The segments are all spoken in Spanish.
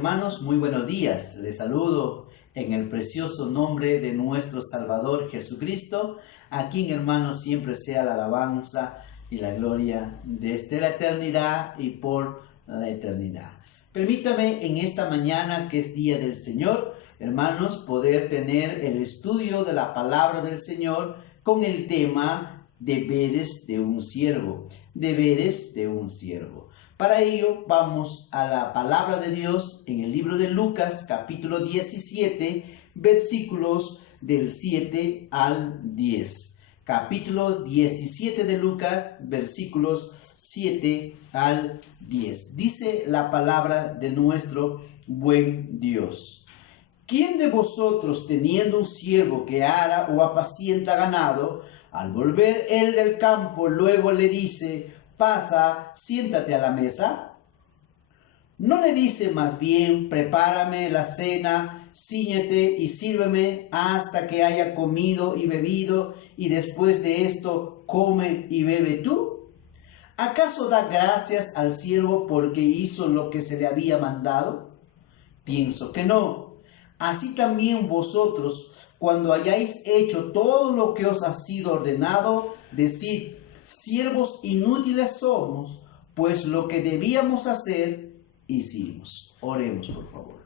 hermanos, muy buenos días. Les saludo en el precioso nombre de nuestro Salvador Jesucristo, a quien, hermanos, siempre sea la alabanza y la gloria desde la eternidad y por la eternidad. Permítame en esta mañana, que es día del Señor, hermanos, poder tener el estudio de la palabra del Señor con el tema deberes de un siervo. Deberes de un siervo. Para ello vamos a la palabra de Dios en el libro de Lucas, capítulo 17, versículos del 7 al 10. Capítulo 17 de Lucas, versículos 7 al 10. Dice la palabra de nuestro buen Dios. ¿Quién de vosotros, teniendo un siervo que ara o apacienta ganado, al volver él del campo, luego le dice: pasa, siéntate a la mesa? ¿No le dice más bien: prepárame la cena, cíñete y sírveme hasta que haya comido y bebido, y después de esto come y bebe tú? ¿Acaso da gracias al siervo porque hizo lo que se le había mandado? Pienso que no. Así también vosotros, cuando hayáis hecho todo lo que os ha sido ordenado, decid: siervos inútiles somos, pues lo que debíamos hacer, hicimos. Oremos, por favor.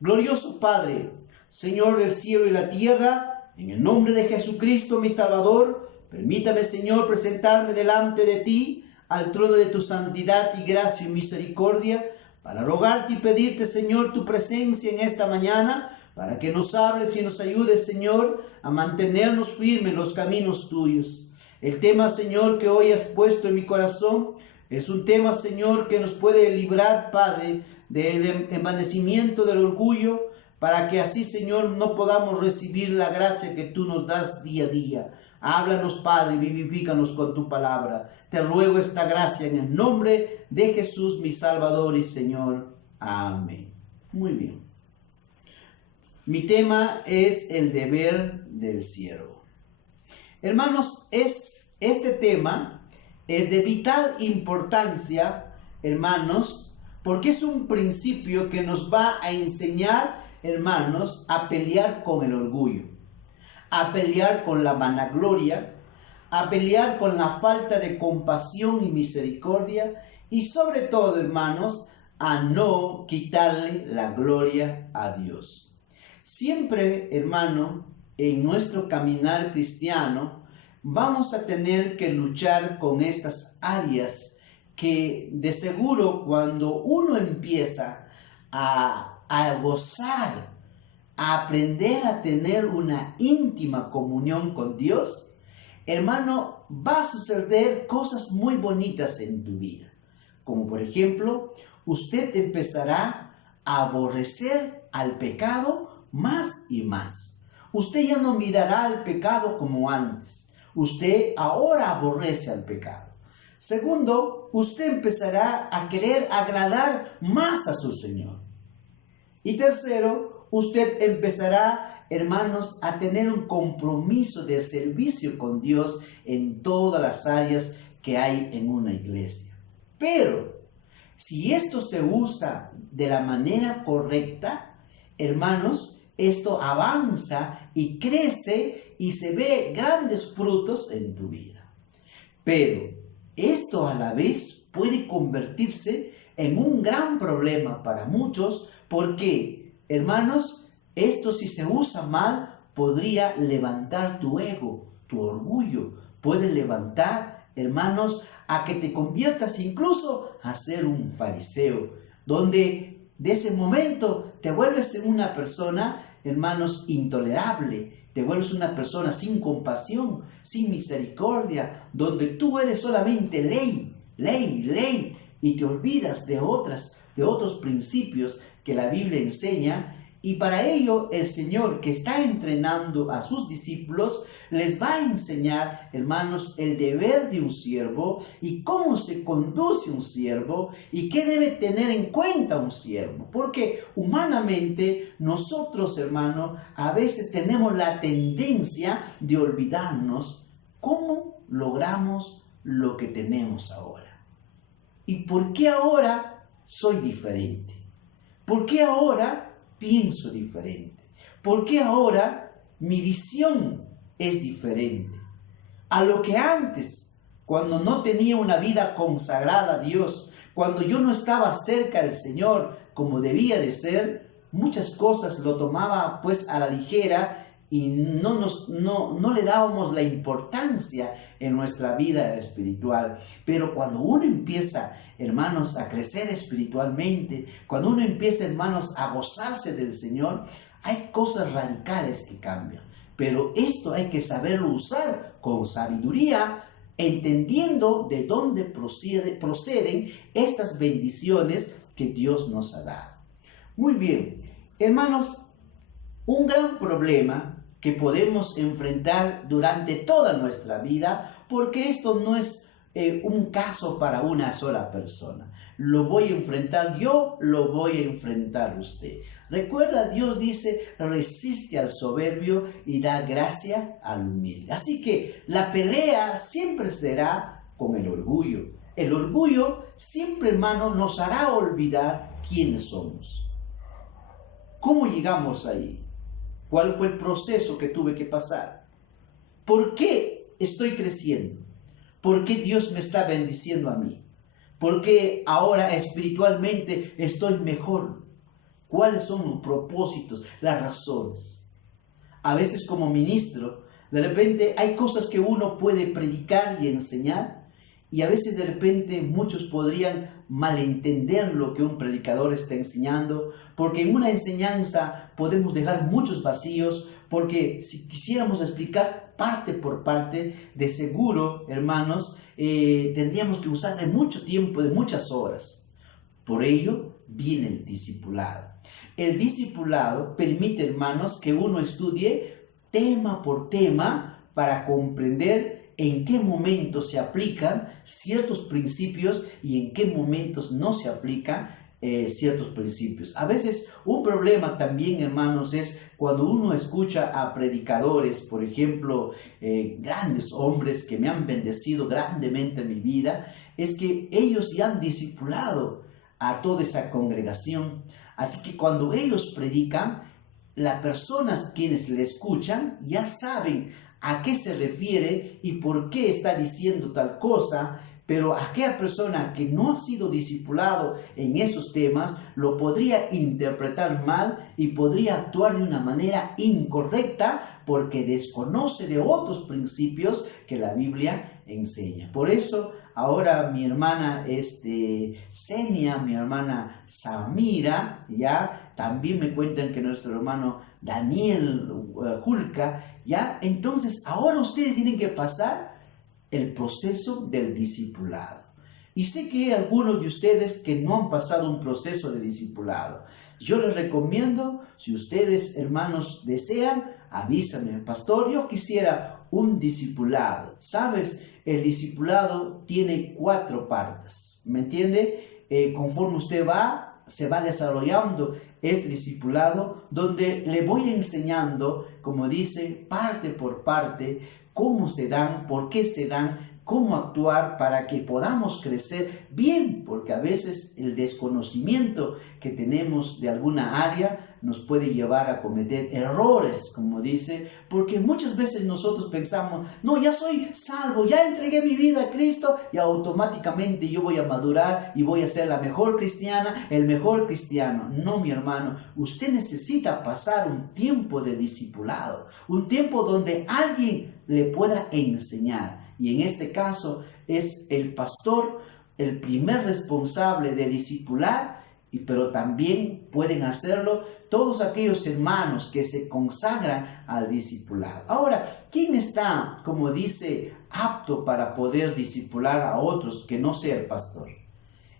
Glorioso Padre, Señor del cielo y la tierra, en el nombre de Jesucristo, mi Salvador, permítame, Señor, presentarme delante de ti, al trono de tu santidad y gracia y misericordia, para rogarte y pedirte, Señor, tu presencia en esta mañana, para que nos hables y nos ayudes, Señor, a mantenernos firmes en los caminos tuyos. El tema, Señor, que hoy has puesto en mi corazón es un tema, Señor, que nos puede librar, Padre, del envanecimiento del orgullo, para que así, Señor, no podamos recibir la gracia que tú nos das día a día. Háblanos, Padre, vivifícanos con tu palabra. Te ruego esta gracia en el nombre de Jesús, mi Salvador y Señor. Amén. Muy bien. Mi tema es el deber del siervo. Hermanos, este tema es de vital importancia, hermanos, porque es un principio que nos va a enseñar, hermanos, a pelear con el orgullo, a pelear con la vanagloria, a pelear con la falta de compasión y misericordia, y sobre todo, hermanos, a no quitarle la gloria a Dios. Siempre, hermano, en nuestro caminar cristiano, vamos a tener que luchar con estas áreas que de seguro cuando uno empieza a gozar, a aprender a tener una íntima comunión con Dios, hermano, va a suceder cosas muy bonitas en tu vida. Como por ejemplo, usted empezará a aborrecer al pecado más y más. Usted ya no mirará al pecado como antes. Usted ahora aborrece al pecado. Segundo, usted empezará a querer agradar más a su Señor. Y tercero, usted empezará, hermanos, a tener un compromiso de servicio con Dios en todas las áreas que hay en una iglesia. Pero, si esto se usa de la manera correcta, hermanos, esto avanza y crece y se ve grandes frutos en tu vida. Pero esto a la vez puede convertirse en un gran problema para muchos, porque, hermanos, esto si se usa mal podría levantar tu ego, tu orgullo. Puede levantar, hermanos, a que te conviertas incluso a ser un fariseo, donde de ese momento te vuelves en una persona, hermanos, intolerable. Te vuelves una persona sin compasión, sin misericordia, donde tú eres solamente ley, y te olvidas de otros principios que la Biblia enseña. Y para ello el Señor, que está entrenando a sus discípulos, les va a enseñar, hermanos, el deber de un siervo y cómo se conduce un siervo y qué debe tener en cuenta un siervo. Porque humanamente nosotros, hermano, a veces tenemos la tendencia de olvidarnos cómo logramos lo que tenemos ahora. ¿Y por qué ahora soy diferente? ¿Por qué ahora pienso diferente? ¿Por qué ahora mi visión es diferente? A lo que antes, cuando no tenía una vida consagrada a Dios, cuando yo no estaba cerca del Señor como debía de ser, muchas cosas lo tomaba pues a la ligera y no le dábamos la importancia en nuestra vida espiritual. Pero cuando uno empieza, hermanos, a crecer espiritualmente, cuando uno empieza, hermanos, a gozarse del Señor, hay cosas radicales que cambian. Pero esto hay que saberlo usar con sabiduría, entendiendo de dónde proceden estas bendiciones que Dios nos ha dado. Muy bien, hermanos, un gran problema que podemos enfrentar durante toda nuestra vida, porque esto no es un caso para una sola persona. Lo voy a enfrentar yo, lo voy a enfrentar usted. Recuerda, Dios dice, resiste al soberbio y da gracia al humilde. Así que la pelea siempre será con el orgullo. El orgullo siempre, hermano, nos hará olvidar quiénes somos. ¿Cómo llegamos ahí? ¿Cuál fue el proceso que tuve que pasar? ¿Por qué estoy creciendo? ¿Por qué Dios me está bendiciendo a mí? ¿Por qué ahora espiritualmente estoy mejor? ¿Cuáles son los propósitos, las razones? A veces como ministro, de repente hay cosas que uno puede predicar y enseñar, y a veces de repente muchos podrían malentender lo que un predicador está enseñando, porque en una enseñanza podemos dejar muchos vacíos, porque si quisiéramos explicar parte por parte, de seguro, hermanos, tendríamos que usar de mucho tiempo, de muchas horas. Por ello viene el discipulado. El discipulado permite, hermanos, que uno estudie tema por tema para comprender en qué momentos se aplican ciertos principios y en qué momentos no se aplican ciertos principios. A veces un problema también, hermanos, es cuando uno escucha a predicadores, por ejemplo, grandes hombres que me han bendecido grandemente en mi vida, es que ellos ya han discipulado a toda esa congregación. Así que cuando ellos predican, las personas quienes le escuchan ya saben a qué se refiere y por qué está diciendo tal cosa, pero aquella persona que no ha sido discipulado en esos temas lo podría interpretar mal y podría actuar de una manera incorrecta porque desconoce de otros principios que la Biblia enseña. Por eso ahora mi hermana Senia, mi hermana Samira, ya también me cuentan que nuestro hermano Daniel Julca, ya entonces ahora ustedes tienen que pasar el proceso del discipulado. Y sé que hay algunos de ustedes que no han pasado un proceso de discipulado. Yo les recomiendo, si ustedes, hermanos, desean, avísame, pastor, yo quisiera un discipulado. ¿Sabes? El discipulado tiene 4 partes, ¿me entiende? Conforme usted se va desarrollando este discipulado, donde le voy enseñando, como dice, parte por parte, cómo se dan, por qué se dan, cómo actuar para que podamos crecer bien, porque a veces el desconocimiento que tenemos de alguna área nos puede llevar a cometer errores, como dice, porque muchas veces nosotros pensamos, no, ya soy salvo, ya entregué mi vida a Cristo y automáticamente yo voy a madurar y voy a ser la mejor cristiana, el mejor cristiano. No, mi hermano, usted necesita pasar un tiempo de discipulado, un tiempo donde alguien le pueda enseñar. Y en este caso es el pastor el primer responsable de discipular, pero también pueden hacerlo todos aquellos hermanos que se consagran al discipulado. Ahora, ¿quién está, como dice, apto para poder discipular a otros que no sea el pastor?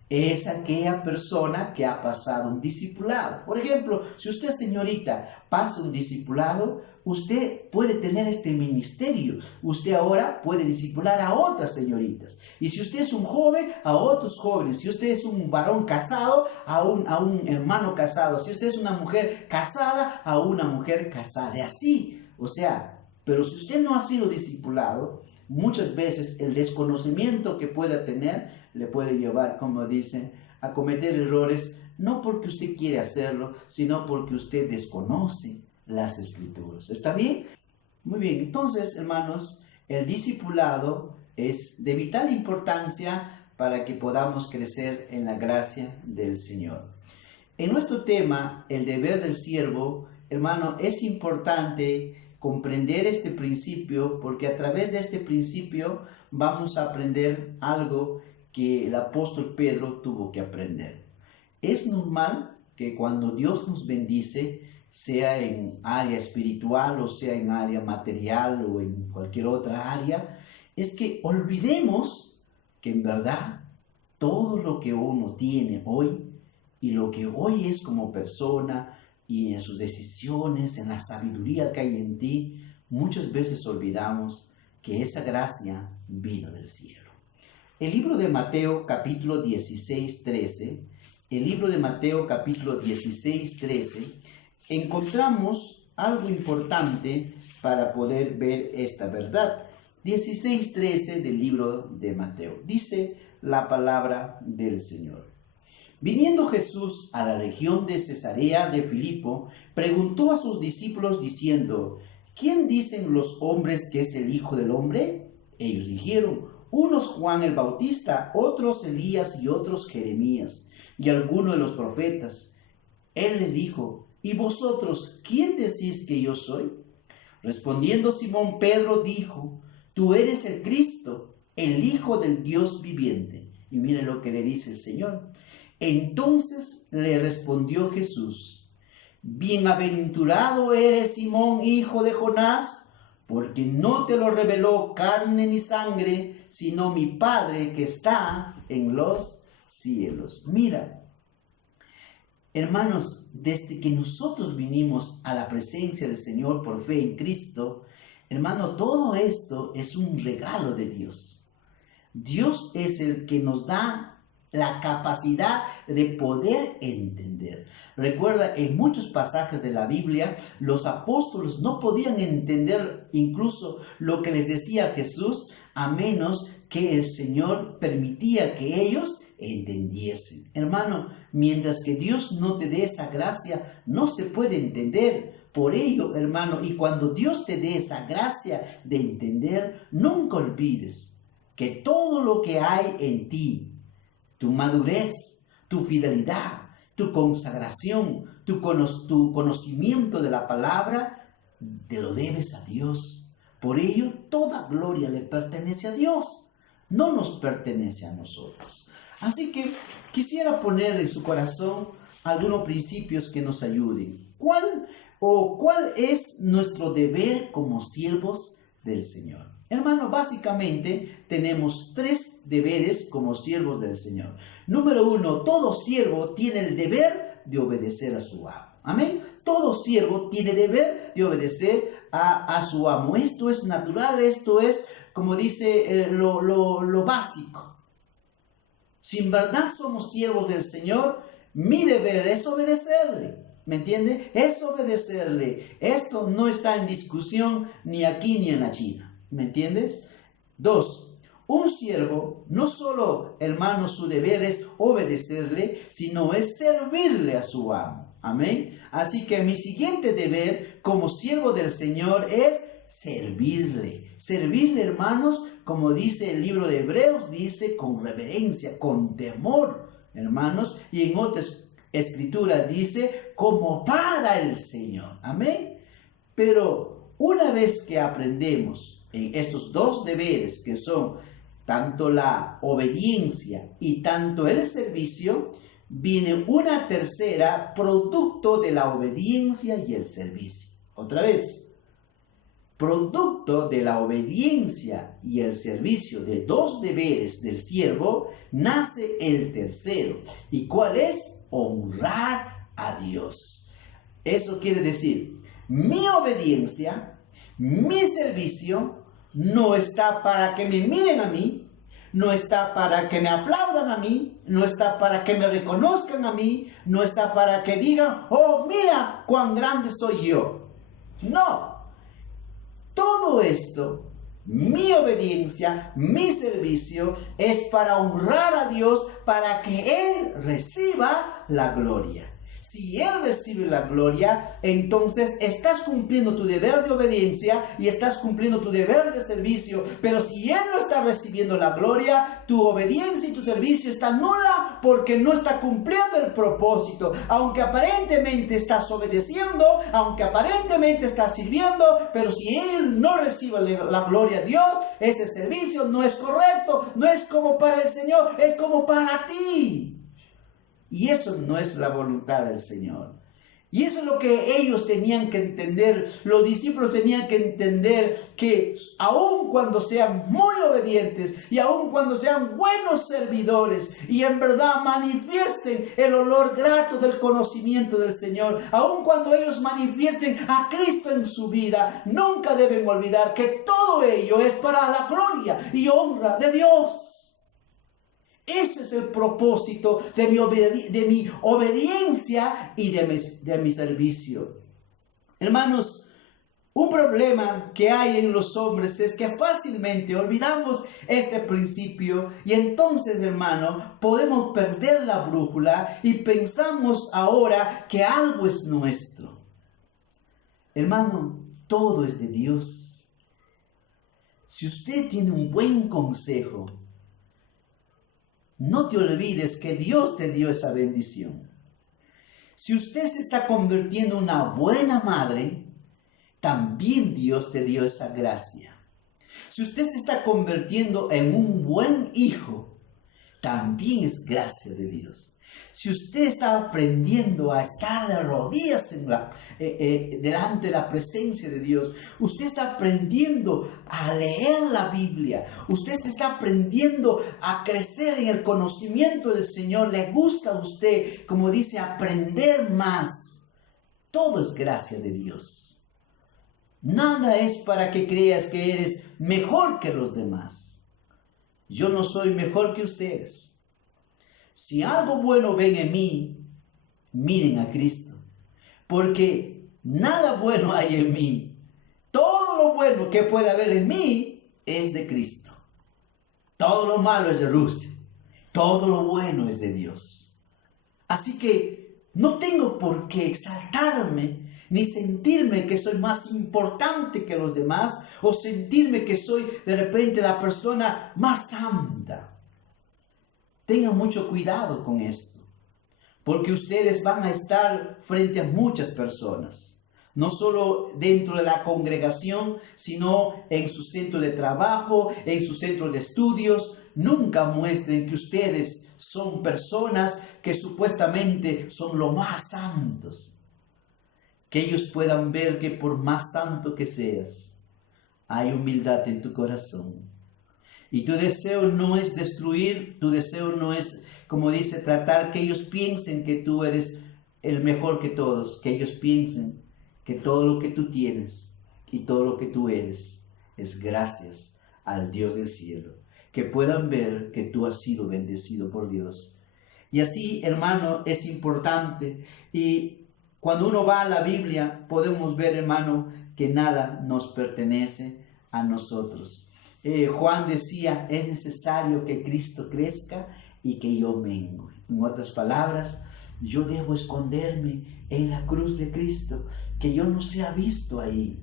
Es aquella persona que ha pasado un discipulado. Por ejemplo, si usted, señorita, pasa un discipulado, usted puede tener este ministerio. Usted ahora puede discipular a otras señoritas. Y si usted es un joven, a otros jóvenes. Si usted es un varón casado, a un hermano casado. Si usted es una mujer casada, a una mujer casada. Y así, o sea, pero si usted no ha sido discipulado, muchas veces el desconocimiento que pueda tener le puede llevar, como dicen, a cometer errores, no porque usted quiere hacerlo, sino porque usted desconoce las Escrituras. ¿Está bien? Muy bien, entonces, hermanos, el discipulado es de vital importancia para que podamos crecer en la gracia del Señor. En nuestro tema, el deber del siervo, hermano, es importante comprender este principio, porque a través de este principio vamos a aprender algo que el apóstol Pedro tuvo que aprender. Es normal que cuando Dios nos bendice, sea en área espiritual o sea en área material o en cualquier otra área, es que olvidemos que en verdad todo lo que uno tiene hoy y lo que hoy es como persona y en sus decisiones, en la sabiduría que hay en ti, muchas veces olvidamos que esa gracia vino del cielo. El libro de Mateo capítulo 16, 13, el libro de Mateo capítulo 16, 13, encontramos algo importante para poder ver esta verdad. 16, 13 del libro de Mateo. Dice la palabra del Señor. Viniendo Jesús a la región de Cesarea de Filipo, preguntó a sus discípulos diciendo: ¿Quién dicen los hombres que es el Hijo del Hombre? Ellos dijeron: unos Juan el Bautista, otros Elías y otros Jeremías y alguno de los profetas. Él les dijo: ¿y vosotros quién decís que yo soy? Respondiendo Simón Pedro dijo: tú eres el Cristo, el Hijo del Dios viviente. Y miren lo que le dice el Señor. Entonces le respondió Jesús: bienaventurado eres Simón, hijo de Jonás, porque no te lo reveló carne ni sangre, sino mi Padre que está en los cielos. Mira, hermanos, desde que nosotros vinimos a la presencia del Señor por fe en Cristo, hermano, todo esto es un regalo de Dios. Dios es el que nos da la capacidad de poder entender. Recuerda, en muchos pasajes de la Biblia, los apóstoles no podían entender incluso lo que les decía Jesús, a menos que el Señor permitía que ellos entendiesen. Hermano, mientras que Dios no te dé esa gracia, no se puede entender. Por ello, hermano, y cuando Dios te dé esa gracia de entender, nunca olvides que todo lo que hay en ti, tu madurez, tu fidelidad, tu consagración, tu conocimiento de la palabra, te lo debes a Dios. Por ello, toda gloria le pertenece a Dios, no nos pertenece a nosotros. Así que quisiera poner en su corazón algunos principios que nos ayuden. ¿Cuál es nuestro deber como siervos del Señor? Hermano, básicamente tenemos 3 deberes como siervos del Señor. Número 1, todo siervo tiene el deber de obedecer a su amo. Amén. Todo siervo tiene deber de obedecer a su amo. Esto es natural, esto es, como dice, lo básico. Si en verdad somos siervos del Señor, mi deber es obedecerle. ¿Me entiende? Es obedecerle. Esto no está en discusión ni aquí ni en la China. ¿Me entiendes? 2. Un siervo, no solo, hermano, su deber es obedecerle, sino es servirle a su amo. Amén. Así que mi siguiente deber como siervo del Señor es servirle. Servirle, hermanos, como dice el libro de Hebreos, dice con reverencia, con temor, hermanos. Y en otras escrituras dice como para el Señor. Amén. Pero una vez que aprendemos en estos 2 deberes, que son tanto la obediencia y tanto el servicio, viene una tercera producto de la obediencia y el servicio. Otra vez, producto de la obediencia y el servicio de 2 deberes del siervo, nace el tercero. ¿Y cuál es? Honrar a Dios. Eso quiere decir, mi obediencia, mi servicio, no está para que me miren a mí, no está para que me aplaudan a mí, no está para que me reconozcan a mí, no está para que digan, oh, mira cuán grande soy yo. No, todo esto mi obediencia, mi servicio es para honrar a Dios, para que Él reciba la gloria. Si Él recibe la gloria, entonces estás cumpliendo tu deber de obediencia y estás cumpliendo tu deber de servicio. Pero si Él no está recibiendo la gloria, tu obediencia y tu servicio está nula porque no está cumpliendo el propósito. Aunque aparentemente estás obedeciendo, aunque aparentemente estás sirviendo, pero si Él no recibe la gloria de Dios, ese servicio no es correcto, no es como para el Señor, es como para ti. Y eso no es la voluntad del Señor. Y eso es lo que ellos tenían que entender. Los discípulos tenían que entender que aun cuando sean muy obedientes y aun cuando sean buenos servidores y en verdad manifiesten el olor grato del conocimiento del Señor, aun cuando ellos manifiesten a Cristo en su vida, nunca deben olvidar que todo ello es para la gloria y honra de Dios. Ese es el propósito de mi obediencia y de mi servicio. Hermanos, un problema que hay en los hombres es que fácilmente olvidamos este principio y entonces, hermano, podemos perder la brújula y pensamos ahora que algo es nuestro. Hermano, todo es de Dios. Si usted tiene un buen consejo, no te olvides que Dios te dio esa bendición. Si usted se está convirtiendo en una buena madre, también Dios te dio esa gracia. Si usted se está convirtiendo en un buen hijo, también es gracia de Dios. Si usted está aprendiendo a estar de rodillas delante de la presencia de Dios, usted está aprendiendo a leer la Biblia, usted está aprendiendo a crecer en el conocimiento del Señor, le gusta a usted, como dice, aprender más. Todo es gracia de Dios. Nada es para que creas que eres mejor que los demás. Yo no soy mejor que ustedes. Si algo bueno ven en mí, miren a Cristo, porque nada bueno hay en mí. Todo lo bueno que puede haber en mí es de Cristo. Todo lo malo es de Rusia. Todo lo bueno es de Dios. Así que no tengo por qué exaltarme ni sentirme que soy más importante que los demás o sentirme que soy de repente la persona más santa. Tengan mucho cuidado con esto, porque ustedes van a estar frente a muchas personas, no solo dentro de la congregación, sino en su centro de trabajo, en su centro de estudios. Nunca muestren que ustedes son personas que supuestamente son lo más santos. Que ellos puedan ver que por más santo que seas, hay humildad en tu corazón. Y tu deseo no es destruir, tu deseo no es, como dice, tratar que ellos piensen que tú eres el mejor que todos, que ellos piensen que todo lo que tú tienes y todo lo que tú eres es gracias al Dios del cielo. Que puedan ver que tú has sido bendecido por Dios. Y así, hermano, es importante. Y cuando uno va a la Biblia, podemos ver, hermano, que nada nos pertenece a nosotros. Juan decía, es necesario que Cristo crezca y que yo mengue. En otras palabras, yo debo esconderme en la cruz de Cristo, que yo no sea visto ahí.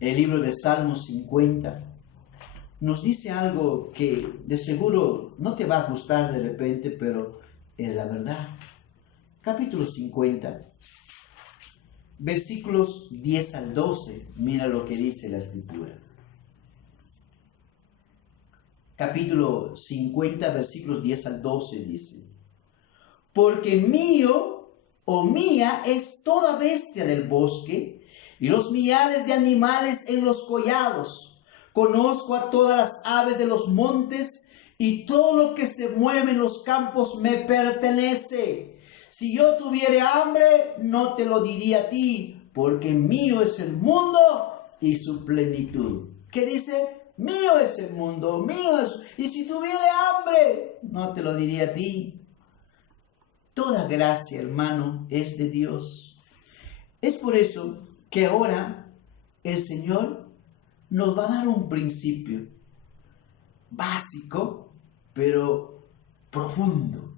El libro de Salmos 50 nos dice algo que de seguro no te va a gustar de repente, pero es la verdad. Capítulo 50. Versículos 10 al 12, mira lo que dice la Escritura. Capítulo 50, versículos 10 al 12 dice: Porque mío o mía es toda bestia del bosque y los millares de animales en los collados. Conozco a todas las aves de los montes y todo lo que se mueve en los campos me pertenece. Si yo tuviera hambre, no te lo diría a ti, porque mío es el mundo y su plenitud. ¿Qué dice? Mío es el mundo, mío es... Y si tuviera hambre, no te lo diría a ti. Toda gracia, hermano, es de Dios. Es por eso que ahora el Señor nos va a dar un principio básico, pero profundo.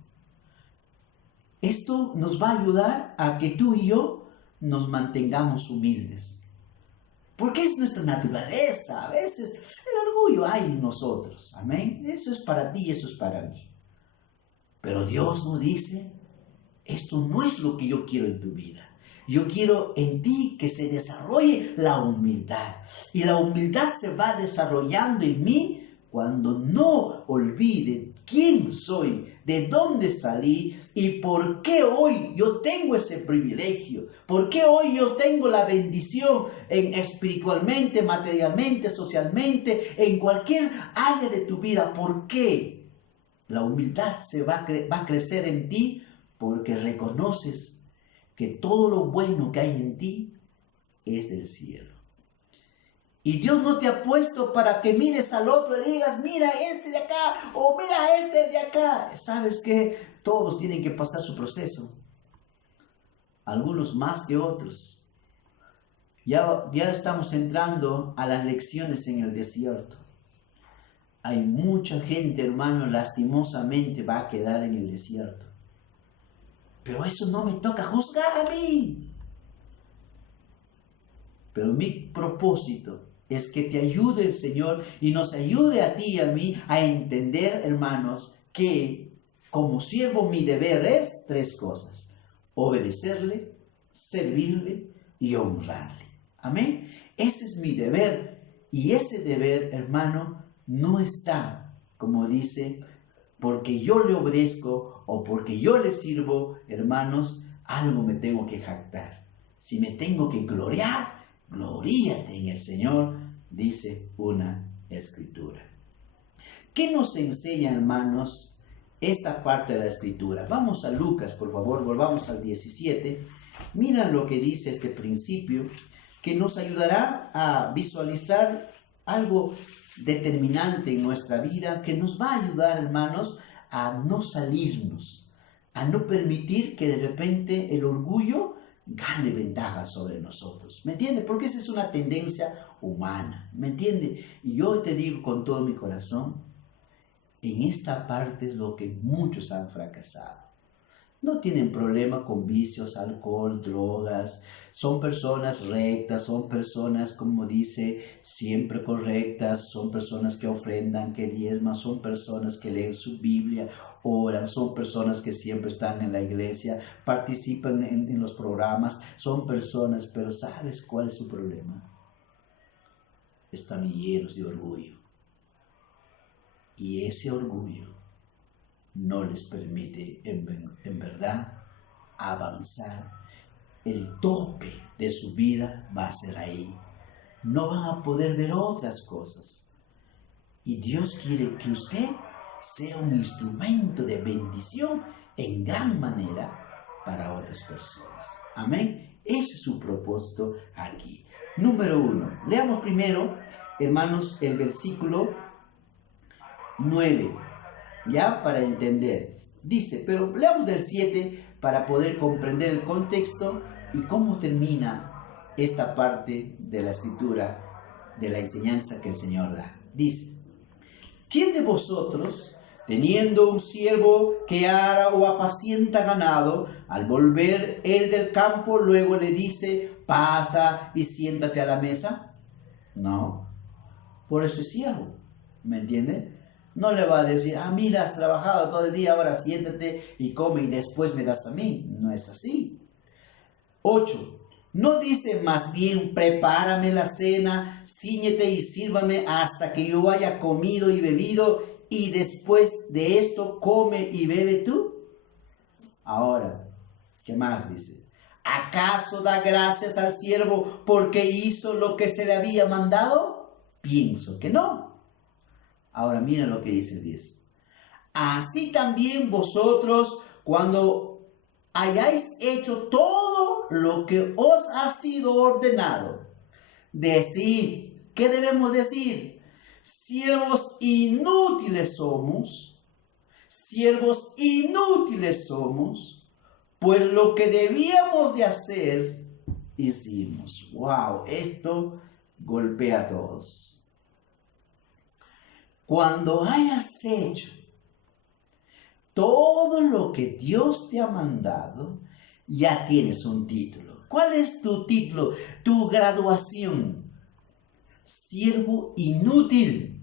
Esto nos va a ayudar a que tú y yo nos mantengamos humildes. Porque es nuestra naturaleza. A veces el orgullo hay en nosotros. Amén. Eso es para ti y eso es para mí. Pero Dios nos dice, esto no es lo que yo quiero en tu vida. Yo quiero en ti que se desarrolle la humildad. Y la humildad se va desarrollando en mí cuando no olvide quién soy, de dónde salí y por qué hoy yo tengo ese privilegio. Por qué hoy yo tengo la bendición espiritualmente, materialmente, socialmente, en cualquier área de tu vida. ¿Por qué? La humildad va a crecer en ti porque reconoces que todo lo bueno que hay en ti es del cielo. Y Dios no te ha puesto para que mires al otro y digas, mira este de acá o mira este de acá. ¿Sabes qué? Todos tienen que pasar su proceso. Algunos más que otros. Ya estamos entrando a las lecciones en el desierto. Hay mucha gente, hermano, lastimosamente va a quedar en el desierto. Pero eso no me toca juzgar a mí. Pero mi propósito es que te ayude el Señor y nos ayude a ti y a mí a entender, hermanos, que como siervo mi deber es 3 cosas. Obedecerle, servirle y honrarle. Amén. Ese es mi deber. Y ese deber, hermano, no está, como dice, porque yo le obedezco o porque yo le sirvo, hermanos, algo me tengo que jactar. Si me tengo que gloriar, gloríate en el Señor, dice una escritura. ¿Qué nos enseña, hermanos, esta parte de la escritura? Vamos a Lucas, por favor, volvamos al 17. Mira lo que dice este principio, que nos ayudará a visualizar algo determinante en nuestra vida, que nos va a ayudar, hermanos, a no salirnos, a no permitir que de repente el orgullo gane ventaja sobre nosotros. ¿Me entiende? Porque esa es una tendencia humana. ¿Me entiende? Y yo te digo con todo mi corazón, en esta parte es lo que muchos han fracasado. No tienen problema con vicios, alcohol, drogas. Son personas rectas, son personas, como dice, siempre correctas. Son personas que ofrendan, que diezman. Son personas que leen su Biblia, oran. Son personas que siempre están en la iglesia, participan en los programas. Son personas, pero ¿sabes cuál es su problema? Están llenos de orgullo. Y ese orgullo no les permite en verdad avanzar. El tope de su vida va a ser ahí. No van a poder ver otras cosas. Y Dios quiere que usted sea un instrumento de bendición en gran manera para otras personas. Amén. Ese es su propósito aquí. Número 1. Leamos primero, hermanos, el versículo 9. Ya para entender. Dice, pero leamos del 7 para poder comprender el contexto y cómo termina esta parte de la escritura, de la enseñanza que el Señor da. Dice, ¿quién de vosotros, teniendo un siervo que ara o apacienta ganado, al volver él del campo, luego le dice, pasa y siéntate a la mesa? No, por eso es siervo, ¿me entiende? No le va a decir, mira, has trabajado todo el día, ahora siéntate y come y después me das a mí. No es así. 8. No dice más bien, prepárame la cena, cíñete y sírvame hasta que yo haya comido y bebido y después de esto come y bebe tú. Ahora, ¿qué más dice? ¿Acaso da gracias al siervo porque hizo lo que se le había mandado? Pienso que no. Ahora mira lo que dice el 10. Así también vosotros, cuando hayáis hecho todo lo que os ha sido ordenado, decid, ¿qué debemos decir? Siervos inútiles somos, pues lo que debíamos de hacer, hicimos. Wow, esto golpea a todos. Cuando hayas hecho todo lo que Dios te ha mandado, ya tienes un título. ¿Cuál es tu título? Tu graduación. Siervo inútil.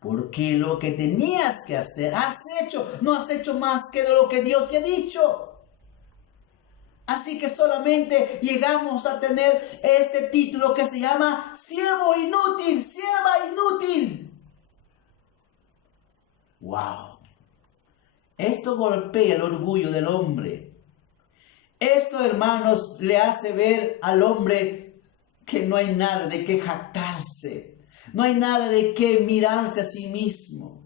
Porque lo que tenías que hacer, has hecho. No has hecho más que lo que Dios te ha dicho. Así que solamente llegamos a tener este título que se llama siervo inútil, sierva inútil. ¡Wow! Esto golpea el orgullo del hombre. Esto, hermanos, le hace ver al hombre que no hay nada de qué jactarse. No hay nada de qué mirarse a sí mismo.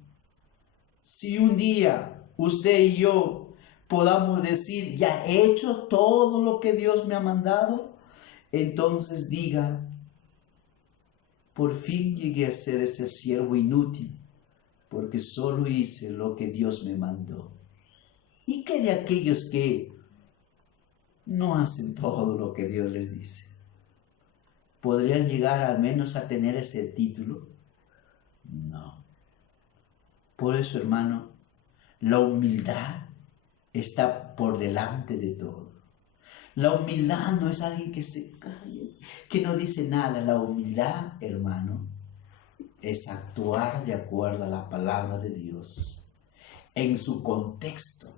Si un día usted y yo podamos decir, ya he hecho todo lo que Dios me ha mandado, entonces diga, por fin llegué a ser ese siervo inútil, porque solo hice lo que Dios me mandó. ¿Y qué de aquellos que no hacen todo lo que Dios les dice? ¿Podrían llegar al menos a tener ese título? No. Por eso, hermano, la humildad está por delante de todo. La humildad no es alguien que se calle, que no dice nada. La humildad, hermano, es actuar de acuerdo a la palabra de Dios, en su contexto,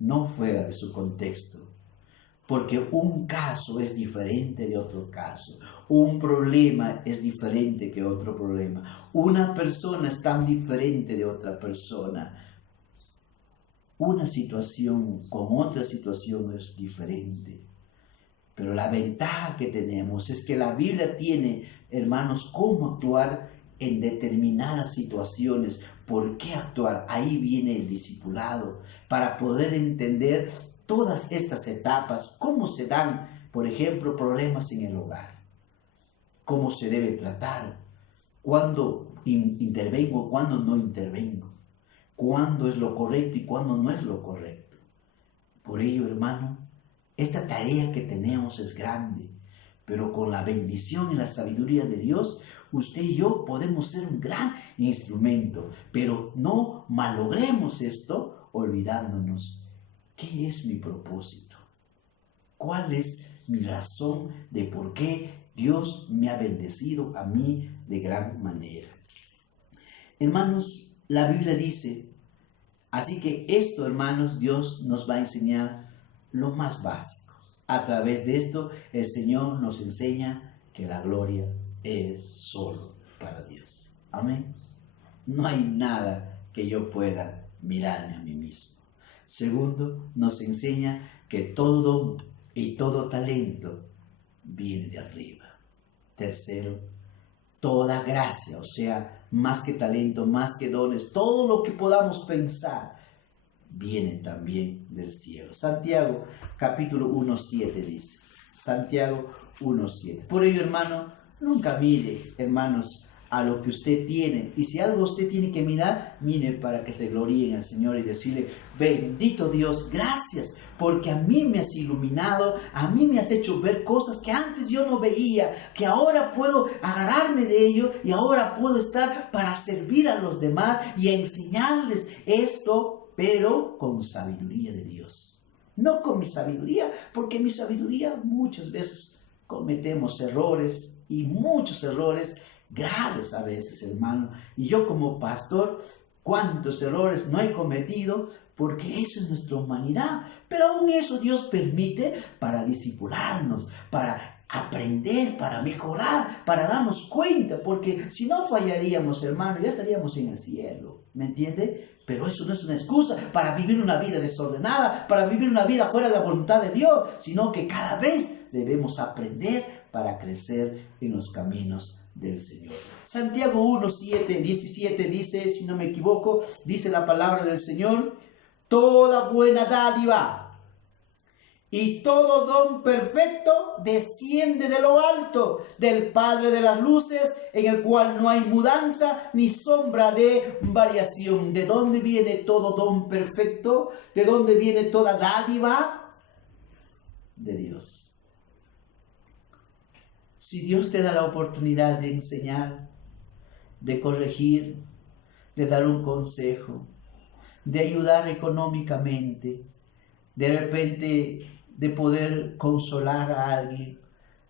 no fuera de su contexto. Porque un caso es diferente de otro caso. Un problema es diferente que otro problema. Una persona es tan diferente de otra persona. Una situación con otra situación es diferente. Pero la ventaja que tenemos es que la Biblia tiene, hermanos, cómo actuar en determinadas situaciones. ¿Por qué actuar? Ahí viene el discipulado, para poder entender todas estas etapas, cómo se dan, por ejemplo, problemas en el hogar, cómo se debe tratar, cuándo intervengo, cuándo no intervengo, cuándo es lo correcto y cuándo no es lo correcto. Por ello, hermano, esta tarea que tenemos es grande, pero con la bendición y la sabiduría de Dios, usted y yo podemos ser un gran instrumento, pero no malogremos esto olvidándonos. ¿Qué es mi propósito? ¿Cuál es mi razón de por qué Dios me ha bendecido a mí de gran manera? Hermanos, la Biblia dice, así que esto, hermanos, Dios nos va a enseñar lo más básico. A través de esto, el Señor nos enseña que la gloria es solo para Dios. Amén. No hay nada que yo pueda mirarme a mí mismo. Segundo, nos enseña que todo don y todo talento viene de arriba. Tercero, toda gracia, o sea, más que talento, más que dones, todo lo que podamos pensar, viene también del cielo. Santiago capítulo 1:7 dice. Santiago 1:7. Por ello, hermano, nunca mire, hermanos, a lo que usted tiene. Y si algo usted tiene que mirar, mire para que se gloríe en el Señor y decirle, bendito Dios, gracias, porque a mí me has iluminado, a mí me has hecho ver cosas que antes yo no veía, que ahora puedo agarrarme de ello y ahora puedo estar para servir a los demás y enseñarles esto, pero con sabiduría de Dios. No con mi sabiduría, porque mi sabiduría muchas veces cometemos errores y muchos errores graves a veces, hermano. Y yo como pastor, ¿cuántos errores no he cometido? Porque eso es nuestra humanidad. Pero aún eso Dios permite para discipularnos, para aprender, para mejorar, para darnos cuenta. Porque si no fallaríamos, hermano, ya estaríamos en el cielo. ¿Me entiende? Pero eso no es una excusa para vivir una vida desordenada, para vivir una vida fuera de la voluntad de Dios, sino que cada vez debemos aprender para crecer en los caminos del Señor. Santiago 1:17 dice, si no me equivoco, dice la palabra del Señor, toda buena dádiva y todo don perfecto desciende de lo alto, del Padre de las luces, en el cual no hay mudanza ni sombra de variación. ¿De dónde viene todo don perfecto? ¿De dónde viene toda dádiva? De Dios. Si Dios te da la oportunidad de enseñar, de corregir, de dar un consejo, de ayudar económicamente, de repente de poder consolar a alguien,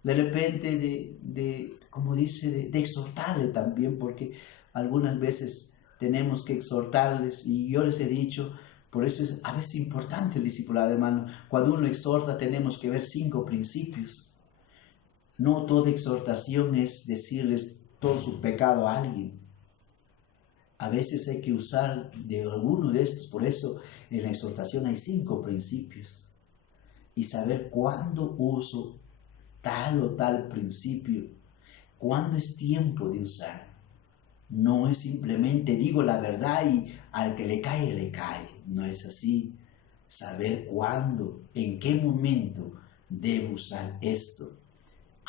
de repente como dice, de exhortarle también, porque algunas veces tenemos que exhortarles, y yo les he dicho, por eso es a veces importante el discipulado, hermano. Cuando uno exhorta tenemos que ver 5 principios. No toda exhortación es decirles todo su pecado a alguien. A veces hay que usar de alguno de estos, por eso en la exhortación hay 5 principios. Y saber cuándo uso tal o tal principio, cuándo es tiempo de usar. No es simplemente digo la verdad y al que le cae, le cae. No es así. Saber cuándo, en qué momento debo usar esto.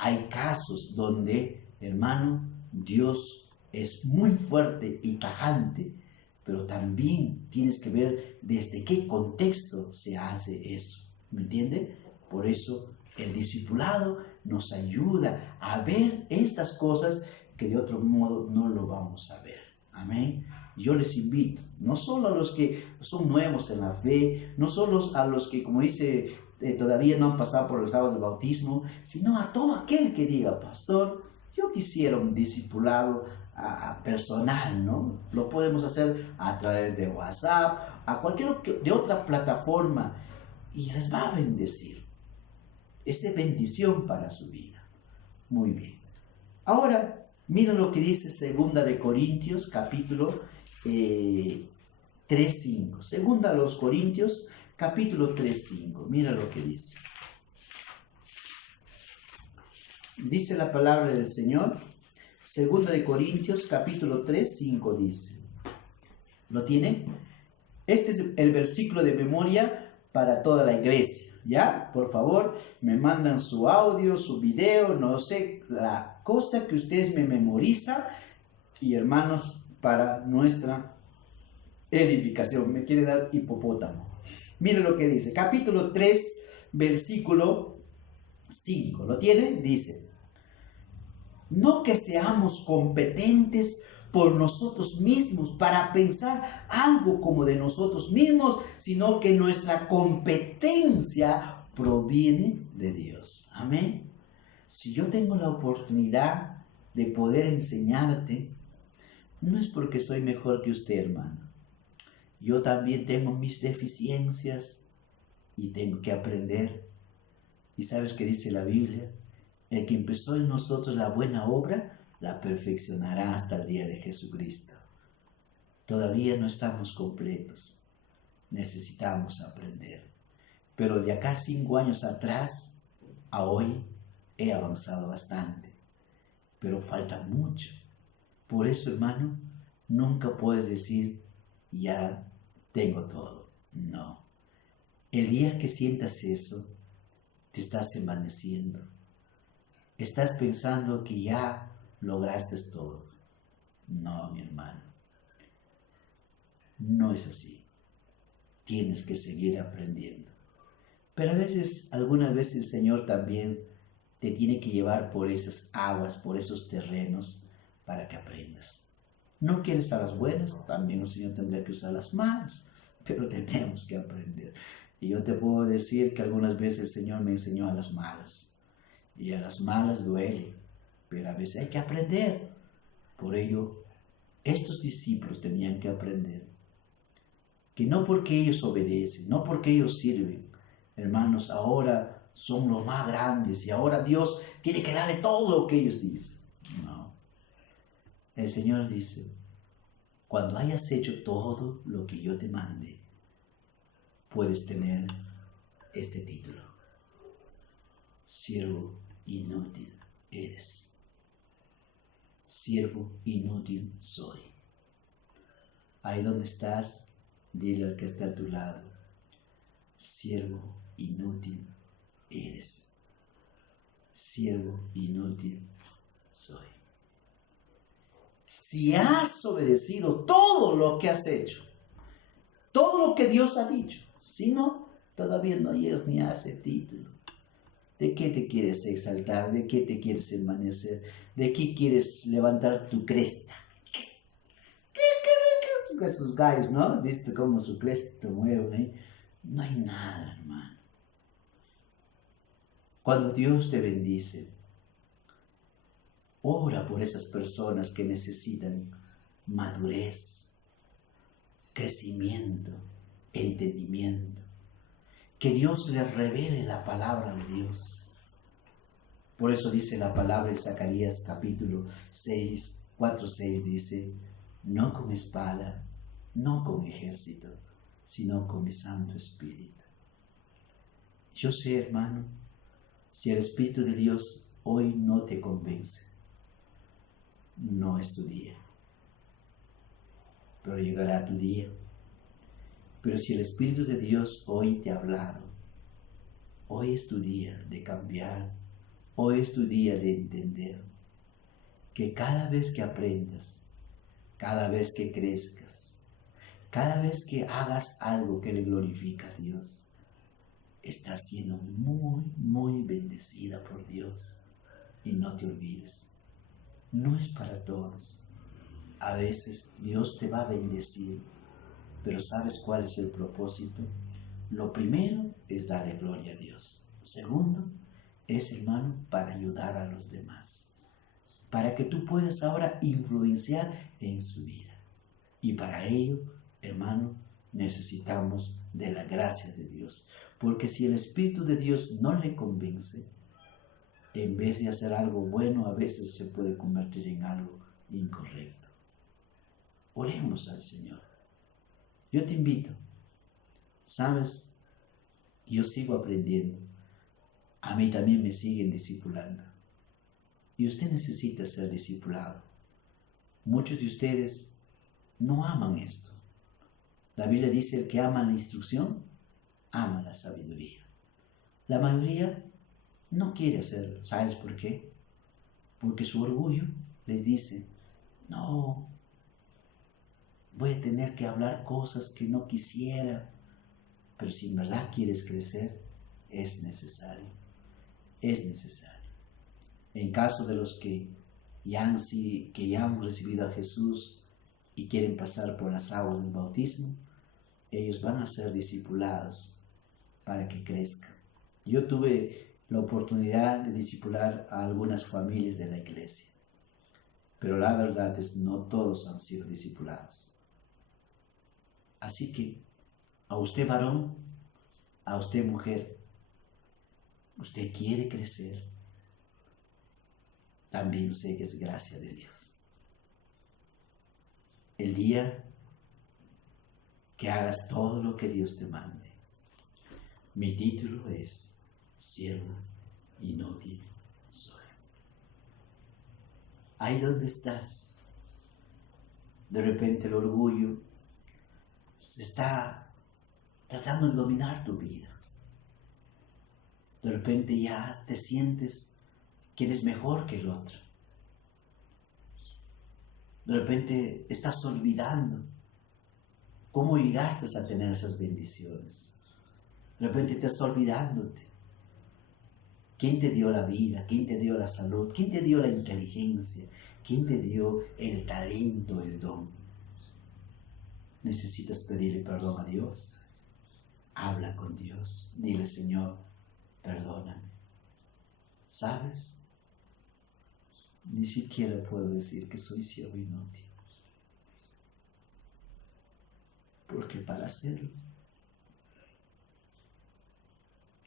Hay casos donde, hermano, Dios es muy fuerte y tajante, pero también tienes que ver desde qué contexto se hace eso. ¿Me entiende? Por eso el discipulado nos ayuda a ver estas cosas que de otro modo no lo vamos a ver. Amén. Yo les invito, no solo a los que son nuevos en la fe, no solo a los que, como dice, todavía no han pasado por los aguas del bautismo, sino a todo aquel que diga, pastor, yo quisiera un discipulado personal, ¿no? Lo podemos hacer a través de WhatsApp, a cualquier de otra plataforma, y les va a bendecir. Es de bendición para su vida. Muy bien. Ahora, mira lo que dice 2 de Corintios, capítulo 3:5. 2 a los Corintios, capítulo 3:5. Mira lo que dice. Dice la palabra del Señor. 2 de Corintios, capítulo 3:5 dice. ¿Lo tiene? Este es el versículo de memoria para toda la iglesia. ¿Ya? Por favor, me mandan su audio, su video, no sé, la cosa que ustedes me memorizan. Y hermanos, para nuestra edificación. Me quiere dar hipopótamo. Mire lo que dice. Capítulo 3, versículo 5. ¿Lo tiene? Dice. No que seamos competentes por nosotros mismos para pensar algo como de nosotros mismos, sino que nuestra competencia proviene de Dios. Amén. Si yo tengo la oportunidad de poder enseñarte, no es porque soy mejor que usted, hermano. Yo también tengo mis deficiencias y tengo que aprender. ¿Y sabes qué dice la Biblia? El que empezó en nosotros la buena obra, la perfeccionará hasta el día de Jesucristo. Todavía no estamos completos. Necesitamos aprender. Pero de acá 5 años atrás a hoy he avanzado bastante. Pero falta mucho. Por eso, hermano, nunca puedes decir, ya tengo todo. No. El día que sientas eso, te estás envaneciendo. Estás pensando que ya lograste todo. No, mi hermano. No es así. Tienes que seguir aprendiendo. Pero a veces, algunas veces el Señor también te tiene que llevar por esas aguas, por esos terrenos, para que aprendas. No quieres a las buenas, también el Señor tendrá que usar las malas, pero tenemos que aprender. Y yo te puedo decir que algunas veces el Señor me enseñó a las malas. Y a las malas duele, pero a veces hay que aprender. Por ello, estos discípulos tenían que aprender que no porque ellos obedecen, no porque ellos sirven, hermanos, ahora son los más grandes y ahora Dios tiene que darle todo lo que ellos dicen. No. El Señor dice, cuando hayas hecho todo lo que yo te mande, puedes tener este título. Siervo inútil eres. Siervo inútil soy. Ahí donde estás, dile al que está a tu lado, siervo inútil eres. Siervo inútil soy. Si has obedecido todo lo que has hecho, todo lo que Dios ha dicho, si no, todavía no llegas ni a ese título. ¿De qué te quieres exaltar? ¿De qué te quieres envanecer? ¿De qué quieres levantar tu cresta? Esos gallos, ¿no? ¿Viste cómo su cresta mueven ahí? No hay nada, hermano. Cuando Dios te bendice, ora por esas personas que necesitan madurez, crecimiento, entendimiento. Que Dios les revele la palabra de Dios. Por eso dice la palabra en Zacarías capítulo 6, 4, 6, dice, no con espada, no con ejército, sino con mi Santo Espíritu. Yo sé, hermano, si el Espíritu de Dios hoy no te convence, no es tu día. Pero llegará tu día. Pero si el Espíritu de Dios hoy te ha hablado, hoy es tu día de cambiar, hoy es tu día de entender que cada vez que aprendas, cada vez que crezcas, cada vez que hagas algo que le glorifica a Dios, estás siendo muy, muy bendecida por Dios. Y no te olvides, no es para todos. A veces Dios te va a bendecir, pero ¿sabes cuál es el propósito? Lo primero es darle gloria a Dios. Segundo, es, hermano, para ayudar a los demás. Para que tú puedas ahora influenciar en su vida. Y para ello, hermano, necesitamos de la gracia de Dios. Porque si el Espíritu de Dios no le convence, en vez de hacer algo bueno, a veces se puede convertir en algo incorrecto. Oremos al Señor. Yo te invito, sabes, yo sigo aprendiendo, a mí también me siguen discipulando y usted necesita ser discipulado. Muchos de ustedes no aman esto. La Biblia dice, el que ama la instrucción, ama la sabiduría. La mayoría no quiere hacerlo, ¿sabes por qué? Porque su orgullo les dice, no, voy a tener que hablar cosas que no quisiera, pero si en verdad quieres crecer, es necesario, es necesario. En caso de los que ya han recibido a Jesús y quieren pasar por las aguas del bautismo, ellos van a ser discipulados para que crezcan. Yo tuve la oportunidad de discipular a algunas familias de la iglesia, pero la verdad es no todos han sido discipulados. Así que a usted varón, a usted mujer, usted quiere crecer, también sé que es gracia de Dios. El día que hagas todo lo que Dios te mande. Mi título es Siervo inútil soy. Ahí donde estás, de repente el orgullo se está tratando de dominar tu vida. De repente ya te sientes que eres mejor que el otro. De repente estás olvidando cómo llegaste a tener esas bendiciones. De repente estás olvidándote. ¿Quién te dio la vida? ¿Quién te dio la salud? ¿Quién te dio la inteligencia? ¿Quién te dio el talento, el don? Necesitas pedirle perdón a Dios. Habla con Dios. Dile, Señor, perdóname. ¿Sabes? Ni siquiera puedo decir que soy siervo inútil. Porque para hacerlo,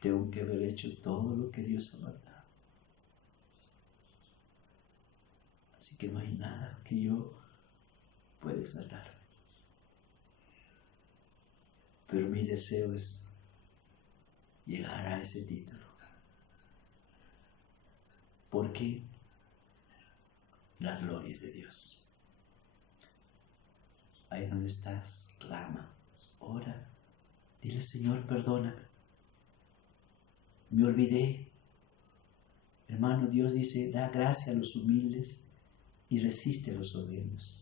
tengo que haber hecho todo lo que Dios ha mandado. Así que no hay nada que yo pueda exaltarme. Pero mi deseo es llegar a ese título. Porque la gloria es de Dios. Ahí donde estás, clama, ora, dile, Señor, perdóname. Me olvidé. Hermano, Dios dice, da gracia a los humildes y resiste a los soberbios.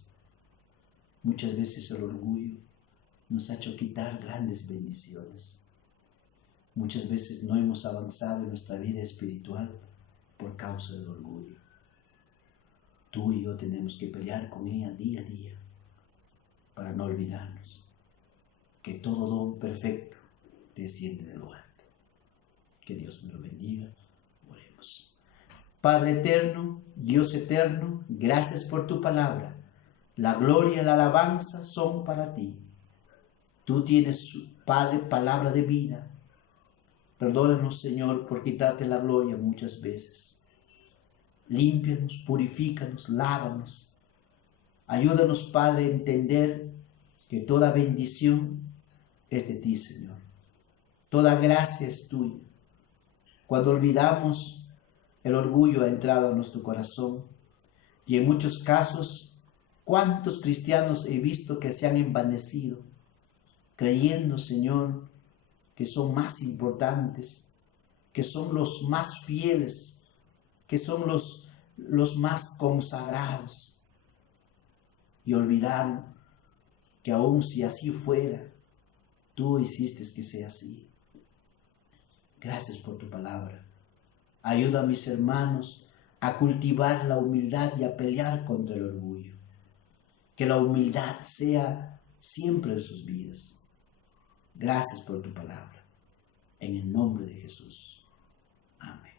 Muchas veces el orgullo nos ha hecho quitar grandes bendiciones. Muchas veces no hemos avanzado en nuestra vida espiritual por causa del orgullo. Tú y yo tenemos que pelear con ella día a día para no olvidarnos que todo don perfecto desciende de lo alto. Que Dios me lo bendiga. Oremos. Padre eterno, Dios eterno, gracias por tu palabra. La gloria y la alabanza son para ti. Tú tienes, Padre, palabra de vida. Perdónanos, Señor, por quitarte la gloria muchas veces. Límpianos, purifícanos, lávanos. Ayúdanos, Padre, a entender que toda bendición es de ti, Señor. Toda gracia es tuya. Cuando olvidamos, el orgullo ha entrado a nuestro corazón. Y en muchos casos, ¿cuántos cristianos he visto que se han envanecido, creyendo, Señor, que son más importantes, que son los más fieles, que son los más consagrados? Y olvidaron que aun si así fuera, tú hiciste que sea así. Gracias por tu palabra. Ayuda a mis hermanos a cultivar la humildad y a pelear contra el orgullo. Que la humildad sea siempre en sus vidas. Gracias por tu palabra. En el nombre de Jesús. Amén.